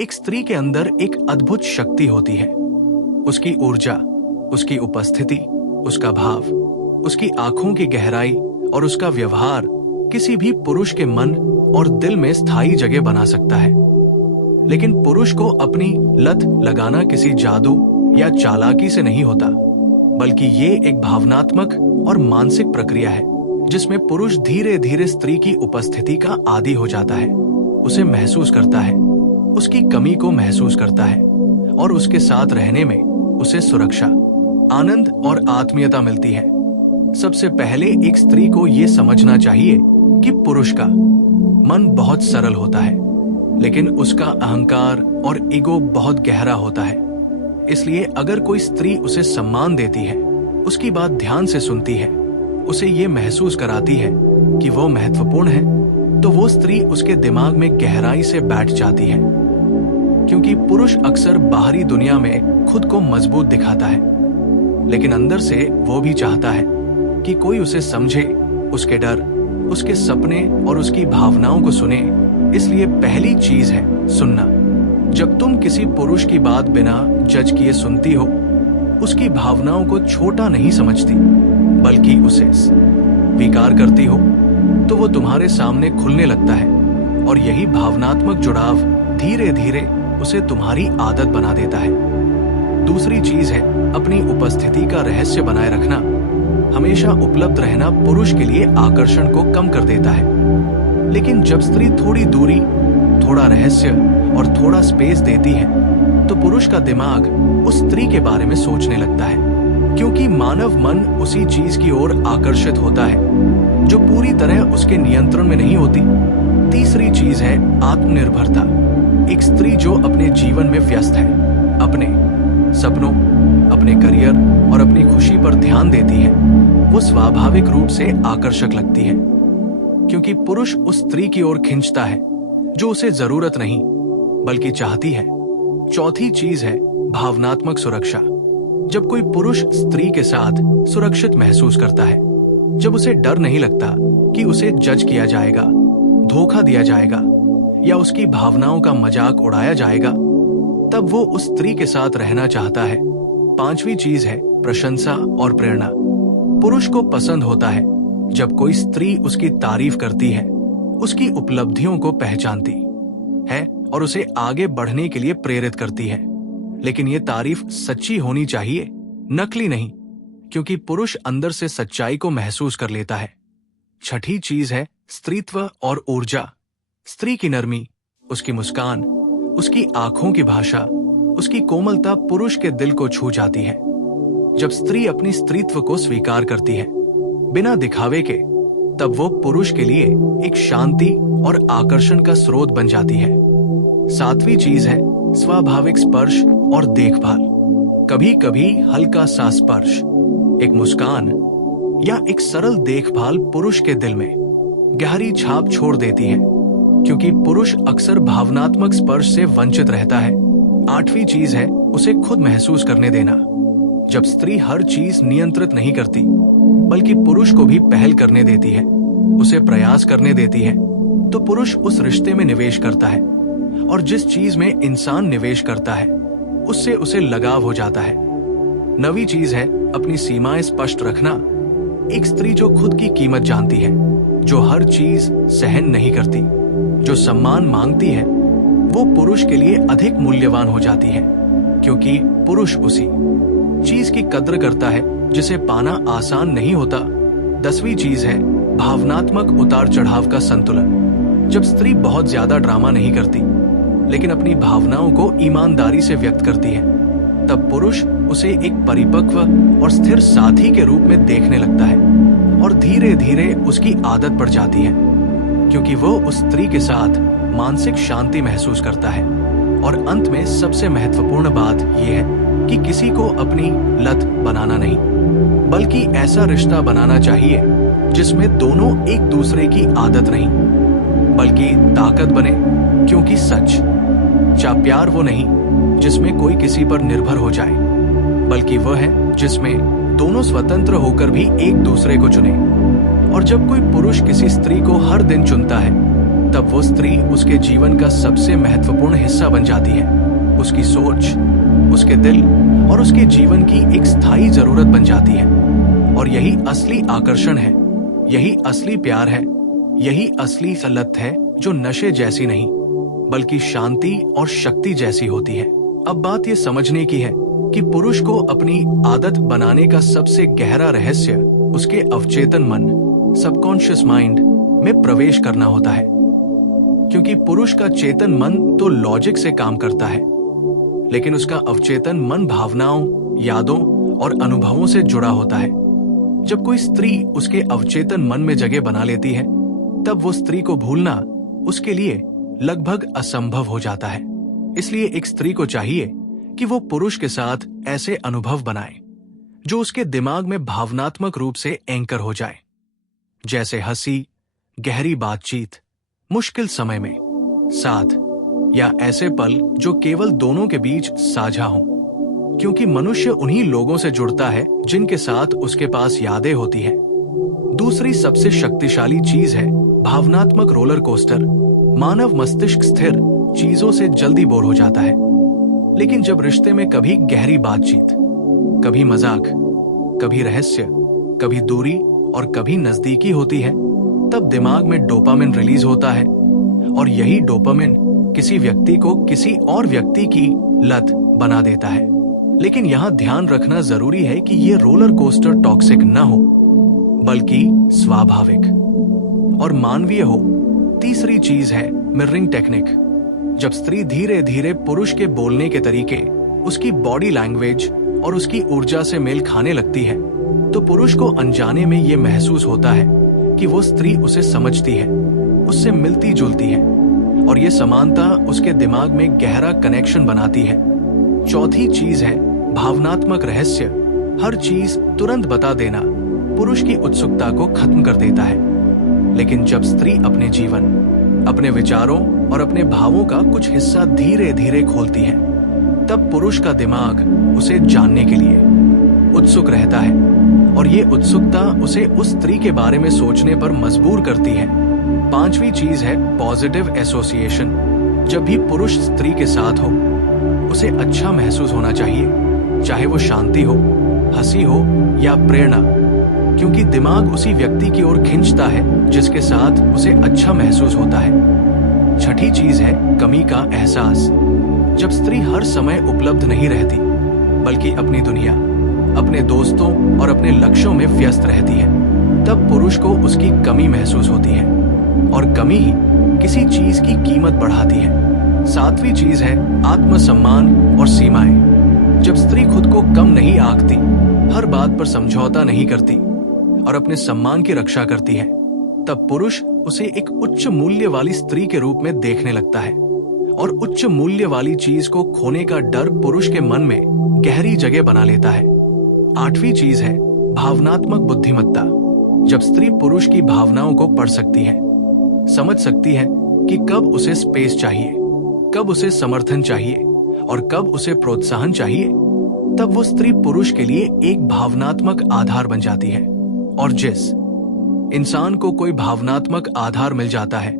एक स्त्री के अंदर एक अद्भुत शक्ति होती है। उसकी ऊर्जा, उसकी उपस्थिति, उसका भाव, उसकी आंखों की गहराई और उसका व्यवहार किसी भी पुरुष के मन और दिल में स्थायी जगह बना सकता है। लेकिन पुरुष को अपनी लत लगाना किसी जादू या चालाकी से नहीं होता, बल्कि ये एक भावनात्मक और मानसिक प्रक्रिया है जिसमें पुरुष धीरे धीरे स्त्री की उपस्थिति का आदी हो जाता है, उसे महसूस करता है, उसकी कमी को महसूस करता है और उसके साथ रहने में उसे सुरक्षा, आनंद और आत्मीयता मिलती है। सबसे पहले एक स्त्री को यह समझना चाहिए कि पुरुष का मन बहुत सरल होता है, लेकिन उसका अहंकार और ईगो बहुत गहरा होता है। इसलिए अगर कोई स्त्री उसे सम्मान देती है, उसकी बात ध्यान से सुनती है, उसे ये महसूस कराती है कि वो महत्वपूर्ण है, तो वो स्त्री उसके दिमाग में गहराई से बैठ जाती है। क्योंकि पुरुष अक्सर बाहरी दुनिया में खुद को मजबूत दिखाता है, लेकिन अंदर से वो भी चाहता है कि कोई उसे समझे, उसके डर, उसके सपने और उसकी भावनाओं को सुने। इसलिए पहली चीज है सुनना। जब तुम किसी पुरुष की बात बिना जज किए सुनती हो, उसकी भावनाओं को छोटा नहीं समझती, बल्कि उसे स्वीकार करती हो, तो वो तुम्हारे सामने खुलने लगता है और यही भावनात्मक जुड़ाव धीरे धीरे उसे तुम्हारी आदत बना देता है। दूसरी चीज है अपनी उपस्थिति का रहस्य बनाए रखना। हमेशा उपलब्ध रहना पुरुष के लिए आकर्षण को कम कर देता है, लेकिन जब स्त्री थोड़ी दूरी, थोड़ा रहस्य और थोड़ा स्पेस देती है, तो पुरुष का दिमाग उस स्त्री के बारे में सोचने लगता है, क्योंकि मानव मन उसी चीज की ओर आकर्षित होता है जो पूरी तरह उसके नियंत्रण में नहीं होती। तीसरी चीज है आत्मनिर्भरता। एक स्त्री जो अपने जीवन में व्यस्त है, अपने सपनों, अपने करियर और अपनी खुशी पर ध्यान देती है, वो स्वाभाविक रूप से आकर्षक लगती है, क्योंकि पुरुष उस स्त्री की ओर खींचता है जो उसे जरूरत नहीं बल्कि चाहती है। चौथी चीज है भावनात्मक सुरक्षा। जब कोई पुरुष स्त्री के साथ सुरक्षित महसूस करता है, जब उसे डर नहीं लगता कि उसे जज किया जाएगा, धोखा दिया जाएगा या उसकी भावनाओं का मजाक उड़ाया जाएगा, तब वो उस स्त्री के साथ रहना चाहता है। पांचवी चीज है प्रशंसा और प्रेरणा। पुरुष को पसंद होता है जब कोई स्त्री उसकी तारीफ करती है, उसकी उपलब्धियों को पहचानती है और उसे आगे बढ़ने के लिए प्रेरित करती है। लेकिन ये तारीफ सच्ची होनी चाहिए, नकली नहीं, क्योंकि पुरुष अंदर से सच्चाई को महसूस कर लेता है। छठी चीज है स्त्रीत्व और ऊर्जा। स्त्री की नरमी, उसकी मुस्कान, उसकी आंखों की भाषा, उसकी कोमलता पुरुष के दिल को छू जाती है। जब स्त्री अपनी स्त्रीत्व को स्वीकार करती है बिना दिखावे के, तब वो पुरुष के लिए एक शांति और आकर्षण का स्रोत बन जाती है। सातवीं चीज है स्वाभाविक स्पर्श और देखभाल। कभी कभी हल्का सा स्पर्श, एक मुस्कान या एक सरल देखभाल पुरुष के दिल में गहरी छाप छोड़ देती है, क्योंकि पुरुष अक्सर भावनात्मक स्पर्श से वंचित रहता है। आठवीं चीज है उसे खुद महसूस करने देना। जब स्त्री हर चीज नियंत्रित नहीं करती, बल्कि पुरुष को भी पहल करने देती है, उसे प्रयास करने देती है, तो पुरुष उस रिश्ते में निवेश करता है और जिस चीज में इंसान निवेश करता है उससे उसे लगाव हो जाता है। नवीं चीज है अपनी सीमाएं स्पष्ट रखना। एक स्त्री जो खुद की कीमत जानती है, जो हर चीज सहन नहीं करती, जो सम्मान मांगती है, वो पुरुष के लिए अधिक मूल्यवान हो जाती है, क्योंकि पुरुष उसी चीज की कद्र करता है जिसे पाना आसान नहीं होता। 10वीं चीज है भावनात्मक उतार चढ़ाव का संतुलन। जब स्त्री बहुत ज्यादा ड्रामा नहीं करती, लेकिन अपनी भावनाओं को ईमानदारी से व्यक्त करती है, तब पुरुष उसे एक परिपक्व और स्थिर साथी के रूप में देखने लगता है और धीरे धीरे उसकी आदत पड़ जाती है, क्योंकि वो उस स्त्री के साथ मानसिक शांति महसूस करता है। और अंत में सबसे महत्वपूर्ण बात यह है कि किसी को अपनी लत बनाना नहीं, बल्कि ऐसा रिश्ता बनाना चाहिए जिसमें दोनों एक दूसरे की आदत नहीं बल्कि ताकत बने। क्योंकि सच्चा प्यार वो नहीं जिसमें कोई किसी पर निर्भर हो जाए, बल्कि वह है जिसमें दोनों स्वतंत्र होकर भी एक दूसरे को चुने। और जब कोई पुरुष किसी स्त्री को हर दिन चुनता है, तब वो स्त्री उसके जीवन का सबसे महत्वपूर्ण हिस्सा बन जाती है। उसकी सोच, उसके दिल और उसके जीवन की एक स्थायी जरूरत बन जाती है। और यही असली आकर्षण है, यही असली प्यार है, यही असली लत है, जो नशे जैसी नहीं बल्कि शांति और शक्ति जैसी होती है। अब बात ये समझने की है कि पुरुष को अपनी आदत बनाने का सबसे गहरा रहस्य उसके अवचेतन मन, सबकॉन्शियस माइंड में प्रवेश करना होता है। क्योंकि पुरुष का चेतन मन तो लॉजिक से काम करता है, लेकिन उसका अवचेतन मन भावनाओं, यादों और अनुभवों से जुड़ा होता है। जब कोई स्त्री उसके अवचेतन मन में जगह बना लेती है, तब वो स्त्री को भूलना उसके लिए लगभग असंभव हो जाता है। इसलिए एक स्त्री को चाहिए कि वो पुरुष के साथ ऐसे अनुभव बनाए जो उसके दिमाग में भावनात्मक रूप से एंकर हो जाए, जैसे हंसी, गहरी बातचीत, मुश्किल समय में साथ, या ऐसे पल जो केवल दोनों के बीच साझा हों। क्योंकि मनुष्य उन्हीं लोगों से जुड़ता है जिनके साथ उसके पास यादें होती हैं। दूसरी सबसे शक्तिशाली चीज है भावनात्मक रोलर कोस्टर। मानव मस्तिष्क स्थिर चीजों से जल्दी बोर हो जाता है, लेकिन जब रिश्ते में कभी गहरी बातचीत, कभी मजाक, कभी रहस्य, कभी दूरी और कभी नजदीकी होती है, तब दिमाग में डोपामिन रिलीज होता है। और यही डोपामिन किसी व्यक्ति को किसी और व्यक्ति की लत बना देता है। लेकिन यहाँ ध्यान रखना जरूरी है कि ये रोलर कोस्टर टॉक्सिक न हो, बल्कि स्वाभाविक और मानवीय हो। तीसरी चीज है मिररिंग टेक्निक। जब स्त्री धीरे धीरे पुरुष के बोलने के तरीके, उसकी बॉडी लैंग्वेज और उसकी ऊर्जा से मेल खाने लगती है, तो पुरुष को अनजाने में ये महसूस होता है कि वो स्त्री उसे समझती है, उससे मिलती जुलती है, और ये समानता उसके दिमाग में गहरा कनेक्शन बनाती है। चौथी चीज है भावनात्मक रहस्य। हर चीज तुरंत बता देना पुरुष की उत्सुकता को खत्म कर देता है। लेकिन जब स्त्री अपने जीवन, अपने विचारों और अपने भावों का कुछ हिस्सा धीरे धीरे खोलती है, तब पुरुष का दिमाग उसे जानने के लिए उत्सुक रहता है, और ये उत्सुकता उसे उस स्त्री के बारे में सोचने पर मजबूर करती है। पांचवी चीज है पॉजिटिव एसोसिएशन। जब भी पुरुष स्त्री के साथ हो, उसे अच्छा महसूस होना चाहिए, चाहे वो शांति हो, हंसी हो या प्रेरणा, क्योंकि दिमाग उसी व्यक्ति की ओर खींचता है जिसके साथ उसे अच्छा महसूस होता है। छठी चीज है कमी का एहसास। जब स्त्री हर समय उपलब्ध नहीं रहती, बल्कि अपनी दुनिया, अपने दोस्तों और अपने लक्ष्यों में व्यस्त रहती है, तब पुरुष को उसकी कमी महसूस होती है, और कमी ही किसी चीज की कीमत बढ़ाती है। सातवीं चीज है आत्मसम्मान और सीमाएं। जब स्त्री खुद को कम नहीं आंकती, हर बात पर समझौता नहीं करती और अपने सम्मान की रक्षा करती है, तब पुरुष उसे एक उच्च मूल्य वाली स्त्री के रूप में देखने लगता है। और उच्च मूल्य वाली चीज को खोने का डर पुरुष के मन में गहरी जगह बना लेता है। आठवीं चीज है भावनात्मक बुद्धिमत्ता। जब स्त्री पुरुष की भावनाओं को पढ़ सकती है, समझ सकती है कि कब उसे स्पेस चाहिए, कब उसे समर्थन चाहिए और कब उसे प्रोत्साहन चाहिए, तब वो स्त्री पुरुष के लिए एक भावनात्मक आधार बन जाती है। और जिस इंसान को कोई भावनात्मक आधार मिल जाता है,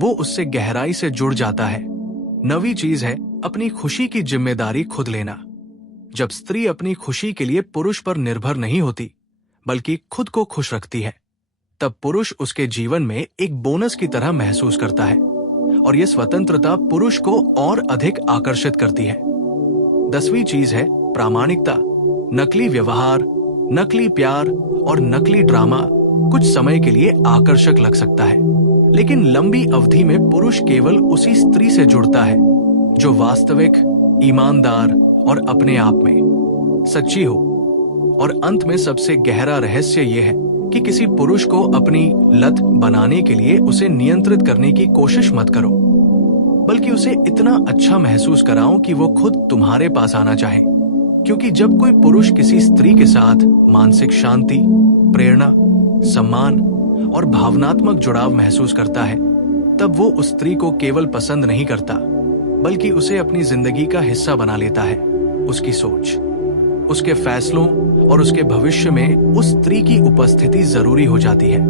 वो उससे गहराई से जुड़ जाता है। नवी चीज है अपनी खुशी की जिम्मेदारी खुद लेना। जब स्त्री अपनी खुशी के लिए पुरुष पर निर्भर नहीं होती, बल्कि खुद को खुश रखती है, तब पुरुष उसके जीवन में एक बोनस की तरह महसूस करता है, और यह स्वतंत्रता पुरुष को और अधिक आकर्षित करती है। 10वीं चीज है प्रामाणिकता। नकली व्यवहार, नकली प्यार और नकली ड्रामा कुछ समय के लिए आकर्षक लग सकता है, लेकिन लंबी अवधि में पुरुष केवल उसी स्त्री से जुड़ता है जो वास्तविक, ईमानदार और अपने आप में सच्ची हो। और अंत में सबसे गहरा रहस्य यह है कि किसी पुरुष को अपनी लत बनाने के लिए उसे नियंत्रित करने की कोशिश मत करो, बल्कि उसे इतना अच्छा महसूस कराओ कि वो खुद तुम्हारे पास आना चाहे। क्योंकि जब कोई पुरुष किसी स्त्री के साथ मानसिक शांति, प्रेरणा, सम्मान और भावनात्मक जुड़ाव महसूस करता है, तब वो उस स्त्री को केवल पसंद नहीं करता, बल्कि उसे अपनी जिंदगी का हिस्सा बना लेता है। उसकी सोच, उसके फैसलों और उसके भविष्य में उस स्त्री की उपस्थिति जरूरी हो जाती है।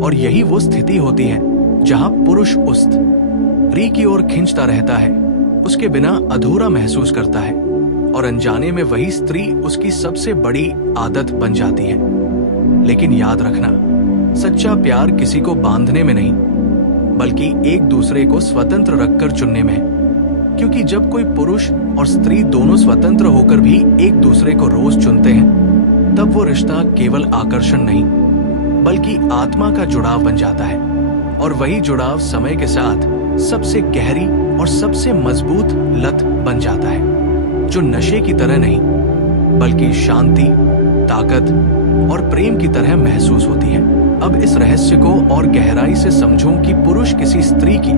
और यही वो स्थिति होती है जहां पुरुष उस स्त्री की ओर खींचता रहता है, उसके बिना अधूरा महसूस करता है और अनजाने में वही स्त्री उसकी सबसे बड़ी आदत बन जाती है। लेकिन याद रखना, सच्चा प्यार किसी को बांधने में नहीं, बल्कि एक दूसरे को स्वतंत्र रखकर चुनने में है। क्योंकि जब कोई पुरुष और स्त्री दोनों स्वतंत्र होकर भी एक दूसरे को रोज चुनते हैं, तब वो रिश्ता केवल आकर्षण नहीं, बल्कि आत्मा का जुड़ाव बन जाता है। और वही जुड़ाव समय के साथ सबसे गहरी और सबसे मजबूत लत बन जाता है, जो नशे की तरह नहीं, बल्कि शांति, ताकत और प्रेम की तरह महसूस होती है। अब इस रहस्य को और गहराई से समझो कि पुरुष किसी स्त्री की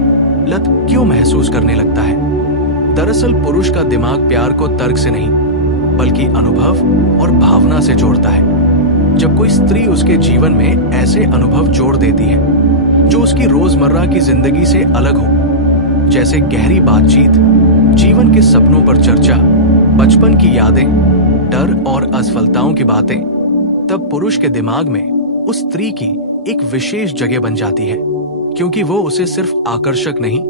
लत क्यों महसूस करने लगता है। दरअसल पुरुष का दिमाग प्यार को तर्क से नहीं, बल्कि अनुभव और भावना से जोड़ता है। जब कोई स्त्री उसके जीवन में ऐसे अनुभव जोड़ देती है जो उसकी रोजमर्रा की जिंदगी से अलग हो, जैसे गहरी बातचीत, जीवन के सपनों पर चर्चा, बचपन की यादें, डर और असफलताओं की बातें, तब पुरुष के दिमाग में उस स्त्री की एक विशेष जगह बन जाती है, क्योंकि वो उसे सिर्फ आकर्षक नहीं,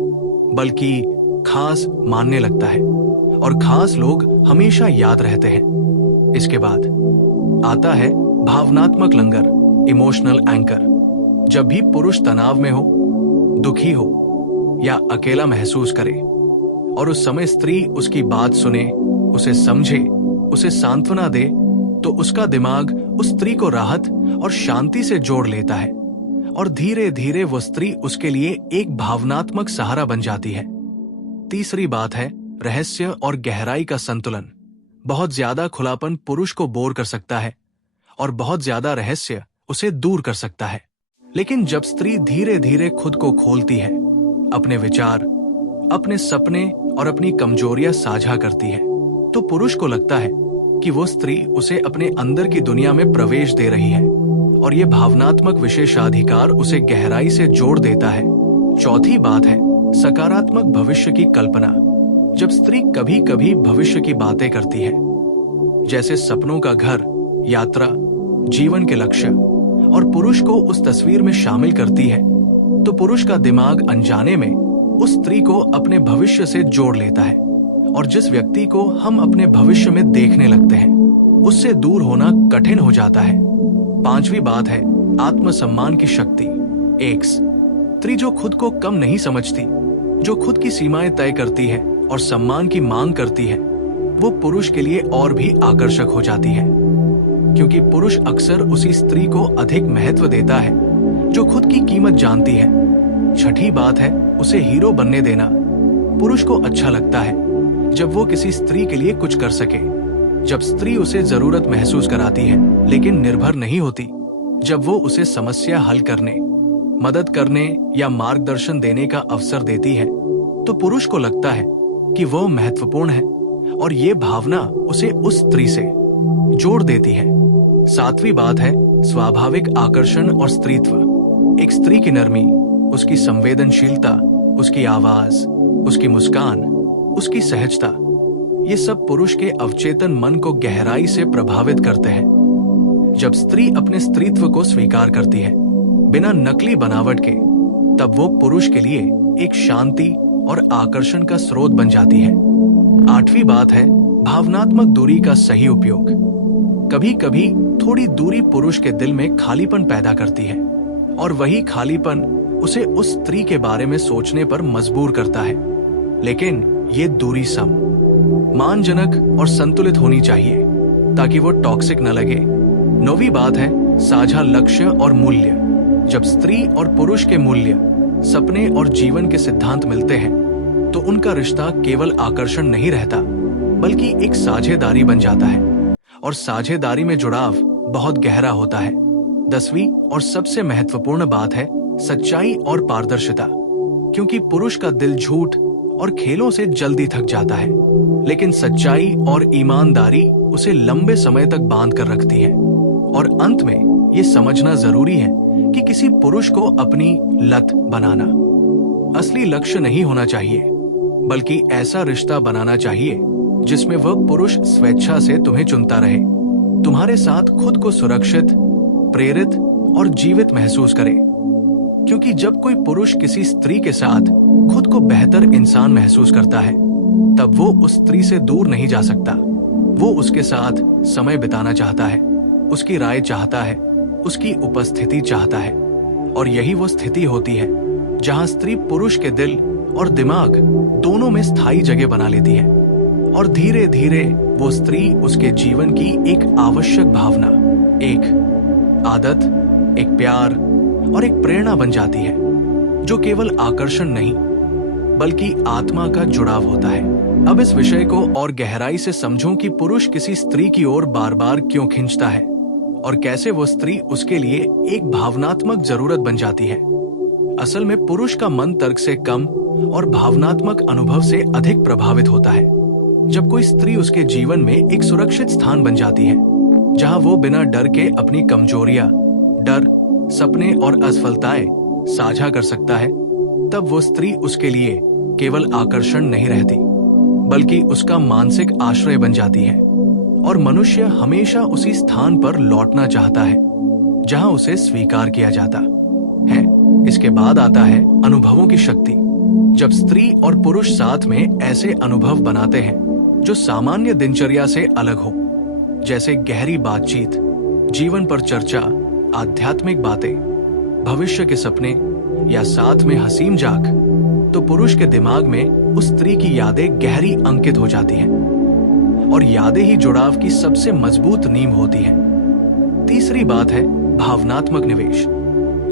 बल्कि खास मानने लगता है। और खास लोग हमेशा याद रहते हैं। इसके बाद आता है भावनात्मक लंगर, इमोशनल एंकर। जब भी पुरुष तनाव में हो, दुखी हो या अकेला महसूस करे, और उस समय स्त्री उसकी बात सुने, उसे समझे, उसे सांत्वना दे, तो उसका दिमाग उस स्त्री को राहत और शांति से जोड़ लेता है और धीरे धीरे वो स्त्री उसके लिए एक भावनात्मक सहारा बन जाती है। तीसरी बात है रहस्य और गहराई का संतुलन। बहुत ज्यादा खुलापन पुरुष को बोर कर सकता है और बहुत ज्यादा रहस्य उसे दूर कर सकता है। लेकिन जब स्त्री धीरे धीरे खुद को खोलती है, अपने विचार, अपने सपने और अपनी कमजोरियां साझा करती है, तो पुरुष को लगता है कि वो स्त्री उसे अपने अंदर की दुनिया में प्रवेश दे रही है और ये भावनात्मक विशेषाधिकार उसे गहराई से जोड़ देता है। चौथी बात है सकारात्मक भविष्य की कल्पना। जब स्त्री कभी कभी भविष्य की बातें करती है, जैसे सपनों का घर, यात्रा, जीवन के लक्ष्य, और पुरुष को उस तस्वीर में शामिल करती है, तो पुरुष का दिमाग अनजाने में उस स्त्री को अपने भविष्य से जोड़ लेता है। और जिस व्यक्ति को हम अपने भविष्य में देखने लगते हैं, उससे दूर होना कठिन हो जाता है। पांचवी बात है आत्मसम्मान की शक्ति। एक स्त्री जो खुद को कम नहीं समझती, जो खुद की सीमाएं तय करती है और सम्मान की मांग करती है, वो पुरुष के लिए और भी आकर्षक हो जाती है, क्योंकि पुरुष अक्सर उसी स्त्री को अधिक महत्व देता है जो खुद की कीमत जानती है। छठी बात है उसे हीरो बनने देना। पुरुष को अच्छा लगता है जब वो किसी स्त्री के लिए कुछ कर सके, जब स्त्री उसे जरूरत महसूस कराती है लेकिन निर्भर नहीं होती, जब वो उसे समस्या हल करने, मदद करने या मार्गदर्शन देने का अवसर देती है, तो पुरुष को लगता है कि वो महत्वपूर्ण है और ये भावना उसे उस स्त्री से जोड़ देती है। सातवीं बात है स्वाभाविक आकर्षण और स्त्रीत्व। एक स्त्री की नरमी, उसकी संवेदनशीलता, उसकी आवाज, उसकी मुस्कान, उसकी सहजता, ये सब पुरुष के अवचेतन मन को गहराई से प्रभावित करते हैं। जब स्त्री अपने स्त्रीत्व को स्वीकार करती है बिना नकली बनावट के, तब वो पुरुष के लिए एक शांति और आकर्षण का स्रोत बन जाती है। आठवीं बात है भावनात्मक दूरी का सही उपयोग। कभी कभी थोड़ी दूरी पुरुष के दिल में खालीपन पैदा करती है और वही खालीपन उसे उस स्त्री के बारे में सोचने पर मजबूर करता है। लेकिन ये दूरी सम, मानजनक और संतुलित होनी चाहिए ताकि वो टॉक्सिक न लगे। नौवीं बात है साझा लक्ष्य और मूल्य। जब स्त्री और पुरुष के मूल्य, सपने और जीवन के सिद्धांत मिलते हैं, तो उनका रिश्ता केवल आकर्षण नहीं रहता, बल्कि एक साझेदारी बन जाता है और साझेदारी में जुड़ाव बहुत गहरा होता है। 10वीं और सबसे महत्वपूर्ण बात है सच्चाई और पारदर्शिता। क्योंकि पुरुष का दिल झूठ और खेलों से जल्दी थक जाता है, लेकिन सच्चाई और ईमानदारी उसे लंबे समय तक बांध कर रखती है। और अंत में ये समझना जरूरी है कि किसी पुरुष को अपनी लत बनाना असली लक्ष्य नहीं होना चाहिए, बल्कि ऐसा रिश्ता बनाना चाहिए जिसमें वह पुरुष स्वेच्छा से तुम्हें चुनता रहे, तुम्हारे साथ खुद को सुरक्षित, प्रेरित और जीवित महसूस करे। क्योंकि जब कोई पुरुष किसी स्त्री के साथ खुद को बेहतर इंसान महसूस करता है, तब वो उस स्त्री से दूर नहीं जा सकता। वो उसके साथ समय बिताना चाहता है, उसकी राय चाहता है, उसकी उपस्थिति चाहता है। और यही वो स्थिति होती है जहां स्त्री पुरुष के दिल और दिमाग दोनों में स्थायी जगह बना लेती है। और धीरे धीरे वो स्त्री उसके जीवन की एक आवश्यक भावना, एक आदत, एक प्यार और एक प्रेरणा बन जाती है, जो केवल आकर्षण नहीं बल्कि आत्मा का जुड़ाव होता है। अब इस विषय को और गहराई से समझो कि पुरुष किसी स्त्री की ओर बार बार क्यों खींचता है और कैसे वो स्त्री उसके लिए एक भावनात्मक जरूरत बन जाती है। असल में पुरुष का मन तर्क से कम और भावनात्मक अनुभव से अधिक प्रभावित होता है। जब कोई स्त्री उसके जीवन में एक सुरक्षित स्थान बन जाती है, जहां वो बिना डर के अपनी कमजोरियां, डर, सपने और असफलताएं साझा कर सकता है, तब वो स्त्री उसके लिए केवल आकर्षण नहीं रहती बल्कि उसका मानसिक आश्रय बन जाती है। और मनुष्य हमेशा उसी स्थान पर लौटना चाहता है जहां उसे स्वीकार किया जाता है। इसके बाद आता है अनुभवों की शक्ति। जब स्त्री और पुरुष साथ में ऐसे अनुभव बनाते हैं जो सामान्य दिनचर्या से अलग हो, जैसे गहरी बातचीत, जीवन पर चर्चा, आध्यात्मिक बातें, भविष्य के सपने या साथ में हसीन मजाक, तो पुरुष के दिमाग में उस स्त्री की यादें गहरी अंकित हो जाती हैं। और यादें ही जुड़ाव की सबसे मजबूत नींव होती हैं। तीसरी बात है भावनात्मक निवेश।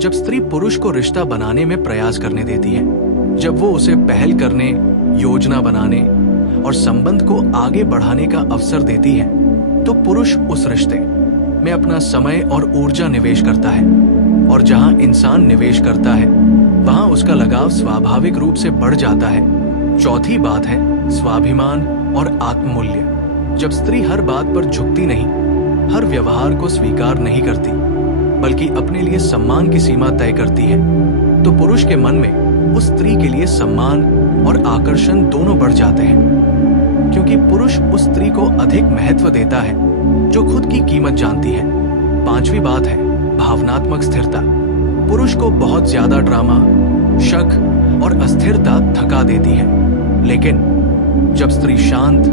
जब स्त्री पुरुष को रिश्ता बनाने में प्रयास करने देती है, जब वो उसे पहल करने, योजना बनाने और संबंध को आगे बढ़ाने का अवसर देती है, तो पुरुष उस रिश्ते में अपना समय और ऊर्जा निवेश करता है। और जहां इंसान निवेश करता है, वहां उसका लगाव स्वाभाविक रूप से बढ़ जाता है। चौथी बात है स्वाभिमान और आत्ममूल्य। जब स्त्री हर बात पर झुकती नहीं, हर व्यवहार को स्वीकार नहीं करती, बल्कि अपने लिए सम्मान की सीमा तय करती है, तो पुरुष के मन में उस स्त्री के लिए सम्मान और आकर्षण दोनों बढ़ जाते हैं। क्योंकि पुरुष उस स्त्री को अधिक महत्व देता है जो खुद की कीमत जानती है। पांचवी बात है भावनात्मक स्थिरता। पुरुष को बहुत ज्यादा ड्रामा, शक और अस्थिरता थका देती है, लेकिन जब स्त्री शांत,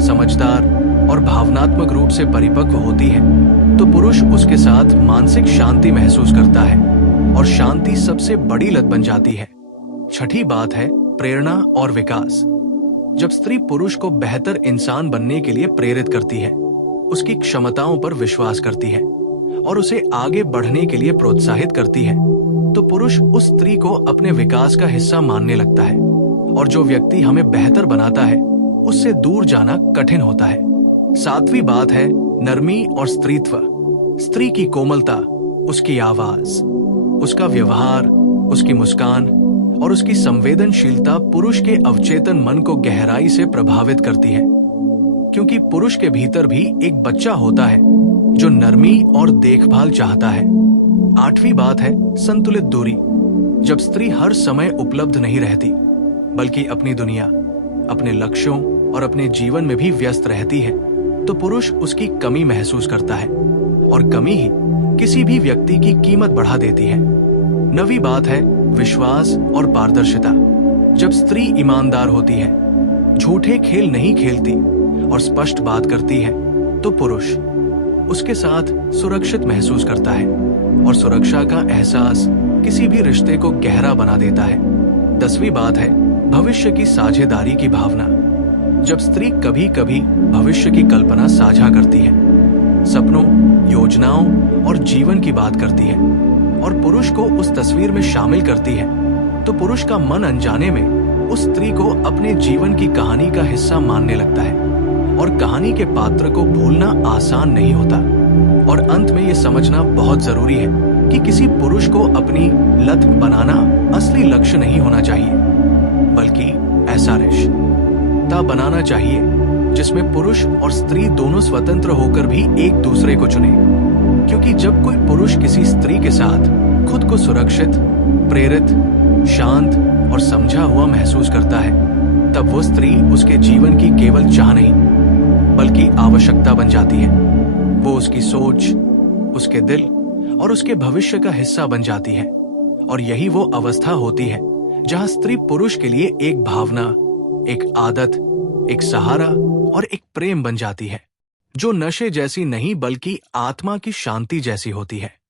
समझदार और भावनात्मक रूप से परिपक्व होती है, तो पुरुष उसके साथ मानसिक शांति महसूस करता है और शांति सबसे बड़ी लत बन जाती है। छठी बात है प्रेरणा और विकास। जब स्त्री पुरुष को बेहतर इंसान बनने के लिए प्रेरित करती है, उसकी क्षमताओं पर विश्वास करती है और उसे आगे बढ़ने के लिए प्रोत्साहित करती है, तो पुरुष उस स्त्री को अपने विकास का हिस्सा मानने लगता है। और जो व्यक्ति हमें बेहतर बनाता है, उससे दूर जाना कठिन होता है। सातवीं बात है नरमी और स्त्रीत्व। स्त्री की कोमलता, उसकी आवाज, उसका व्यवहार, उसकी मुस्कान और उसकी संवेदनशीलता पुरुष के अवचेतन मन को गहराई से प्रभावित करती है। क्योंकि पुरुष के भीतर भी एक बच्चा होता है जो नरमी और देखभाल चाहता है। आठवीं बात है संतुलित दूरी। जब स्त्री हर समय उपलब्ध नहीं रहती, बल्कि अपनी दुनिया, अपने लक्ष्यों और अपने जीवन में भी व्यस्त रहती है, तो पुरुष उसकी कमी महसूस करता है। और कमी ही किसी भी व्यक्ति की कीमत बढ़ा देती है। नवीं बात है विश्वास और पारदर्शिता। जब स्त्री ईमानदार होती है, झूठे खेल नहीं खेलती और स्पष्ट बात करती है, तो पुरुष उसके साथ सुरक्षित महसूस करता है। और सुरक्षा का एहसास किसी भी रिश्ते को गहरा बना देता है। 10वीं बात है भविष्य की साझेदारी की भावना। जब स्त्री कभी कभी भविष्य की कल्पना साझा करती है, सपनों, योजनाओं और जीवन की बात करती है और पुरुष को उस तस्वीर में शामिल करती है, तो पुरुष का मन अनजाने में उस स्त्री को अपने जीवन की कहानी का हिस्सा मानने लगता है। और कहानी के पात्र को भूलना आसान नहीं होता। और अंत में ये समझना बहुत जरूरी है कि किसी पुरुष को अपनी लत बनाना असली लक्ष्य नहीं होना चाहिए, बल्कि ऐसा रिश्ता बनाना चाहिए जिसमें पुरुष और स्त्री दोनों स्वतंत्र होकर भी एक दूसरे को चुने। क्योंकि जब कोई पुरुष किसी स्त्री के साथ खुद को सुरक्षित, प्रेरित, शांत और समझा हुआ महसूस करता है, तब वो स्त्री उसके जीवन की केवल चाह नहीं बल्कि आवश्यकता बन जाती है। वो उसकी सोच, उसके दिल और उसके भविष्य का हिस्सा बन जाती है। और यही वो अवस्था होती है जहां स्त्री पुरुष के लिए एक भावना, एक आदत, एक सहारा और एक प्रेम बन जाती है, जो नशे जैसी नहीं बल्कि आत्मा की शांति जैसी होती है।